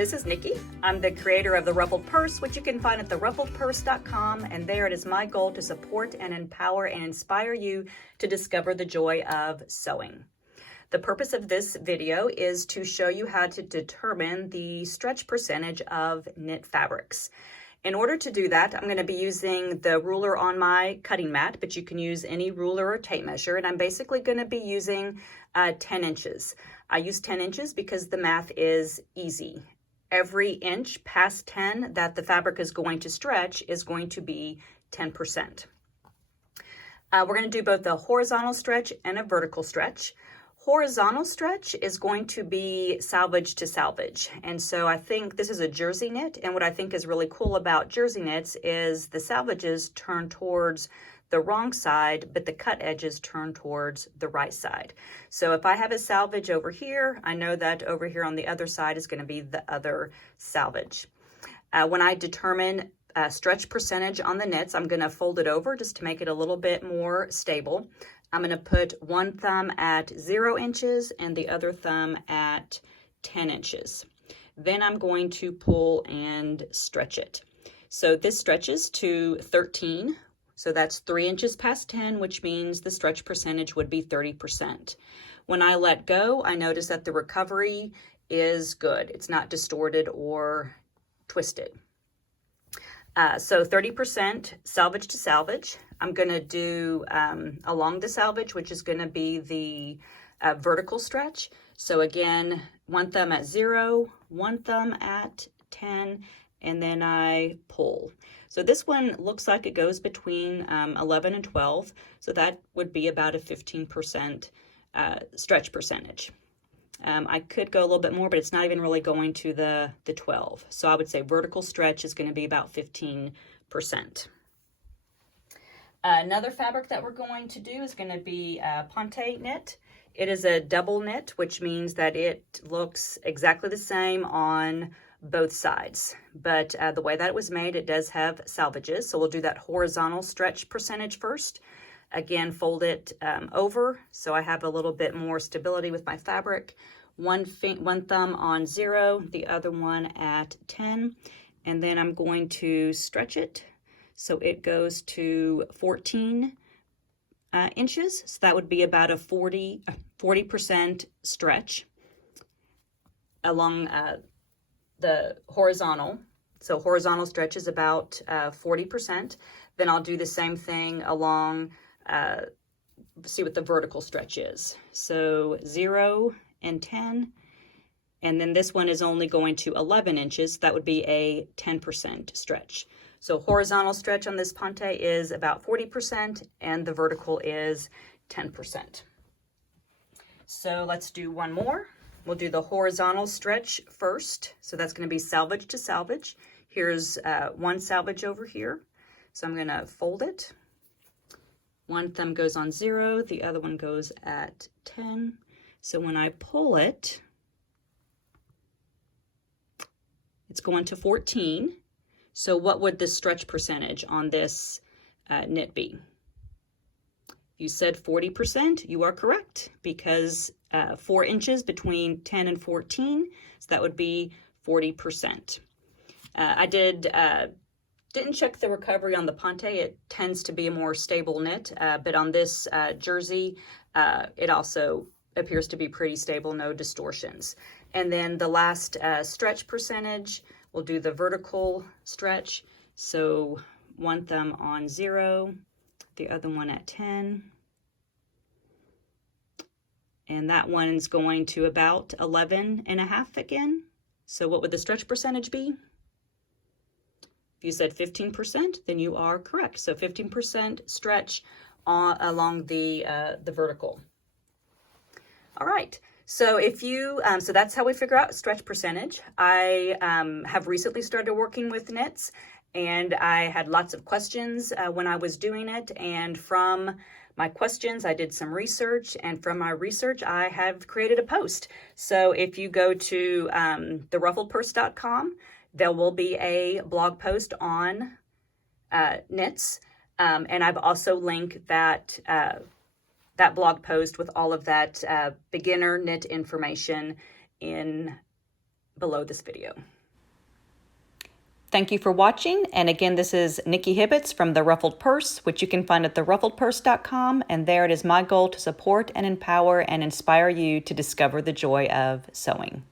This is Nikki. I'm the creator of The Ruffled Purse, which you can find at theruffledpurse.com, and there it is my goal to support and empower and inspire you to discover the joy of sewing. The purpose of this video is to show you how to determine the stretch percentage of knit fabrics. In order to do that, I'm going to be using the ruler on my cutting mat, but you can use any ruler or tape measure, and I'm basically going to be using 10 inches. I use 10 inches because the math is easy. Every inch past 10 that the fabric is going to stretch is going to be 10%. We're going to do both a horizontal stretch and a vertical stretch. Horizontal stretch is going to be salvage to salvage. And so I think this is a jersey knit. And what I think is really cool about jersey knits is the salvages turn towards the wrong side, but the cut edges turn towards the right side. So if I have a salvage over here, I know that over here on the other side is going to be the other salvage. When I determine stretch percentage on the knits, I'm going to fold it over just to make it a little bit more stable. I'm going to put one thumb at 0 inches and the other thumb at 10 inches. Then I'm going to pull and stretch it. So this stretches to 13. So that's 3 inches past 10, which means the stretch percentage would be 30%. When I let go, I notice that the recovery is good. It's not distorted or twisted. So 30% salvage to salvage. I'm going to do along the salvage, which is going to be the vertical stretch. So again, one thumb at 0, one thumb at 10, and then I pull. So this one looks like it goes between 11 and 12. So that would be about a 15% stretch percentage. I could go a little bit more, but it's not even really going to the 12. So I would say vertical stretch is going to be about 15%. Another fabric that we're going to do is going to be Ponte Knit. It is a double knit, which means that it looks exactly the same on both sides. But the way that it was made, it does have salvages. So we'll do that horizontal stretch percentage first. Again, fold it over so I have a little bit more stability with my fabric. One thumb on 0, the other one at 10, and then I'm going to stretch it so it goes to 14 inches. So that would be about a 40% stretch along the horizontal. So horizontal stretch is about 40%. Then I'll do the same thing along see what the vertical stretch is. So 0 and 10, and then this one is only going to 11 inches. That would be a 10% stretch. So horizontal stretch on this Ponte is about 40%, and the vertical is 10%. So let's do one more. We'll do the horizontal stretch first. So that's going to be salvage to salvage. Here's one salvage over here. So I'm going to fold it. One thumb goes on 0, the other one goes at 10. So when I pull it, it's going to 14. So what would the stretch percentage on this knit be? You said 40%. You are correct, because 4 inches between 10 and 14, so that would be 40%. I didn't check the recovery on the Ponte. It tends to be a more stable knit, but on this jersey, it also appears to be pretty stable, no distortions. And then the last stretch percentage, we'll do the vertical stretch. So one thumb on 0, the other one at 10. And that one's going to about 11.5 again. So what would the stretch percentage be? If you said 15%, then you are correct. So 15% stretch along the vertical. All right. So if you, so that's how we figure out stretch percentage. I have recently started working with knits, and I had lots of questions when I was doing it. And from my questions, I did some research, and from my research, I have created a post. So if you go to theruffledpurse.com, there will be a blog post on knits, and I've also linked that that blog post with all of that beginner knit information in below this video. Thank you for watching. And again, this is Nikki Hibbets from The Ruffled Purse, which you can find at theruffledpurse.com. And there it is my goal to support and empower and inspire you to discover the joy of sewing.